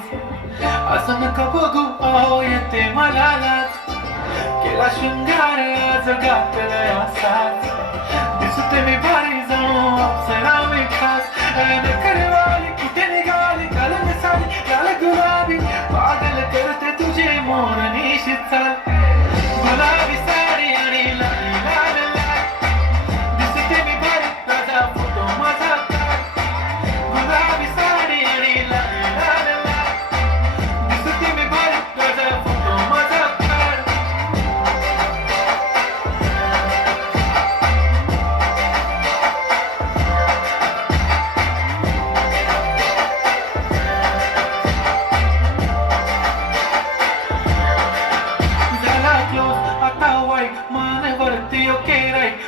असं नका बघू अहो येते मला लाज केला शृंगार आज घातलाय असाच दिसते मी भारी जाऊ अप्सरा मी खास नखरेवाली कुठे निघाली काल मिसाली लाल गुलाबी पागल करते तुझे मोरनीशी चाल गुलाबी साडी आणि लाल लाल लाल दिसते मी भारी राजा फोटो माझा काढ गुलाबी साडी आणि लाल लाल लाल दिसते मी भारी राजा फोटो माझा काढ आता वाईट मान वरती ओके राईट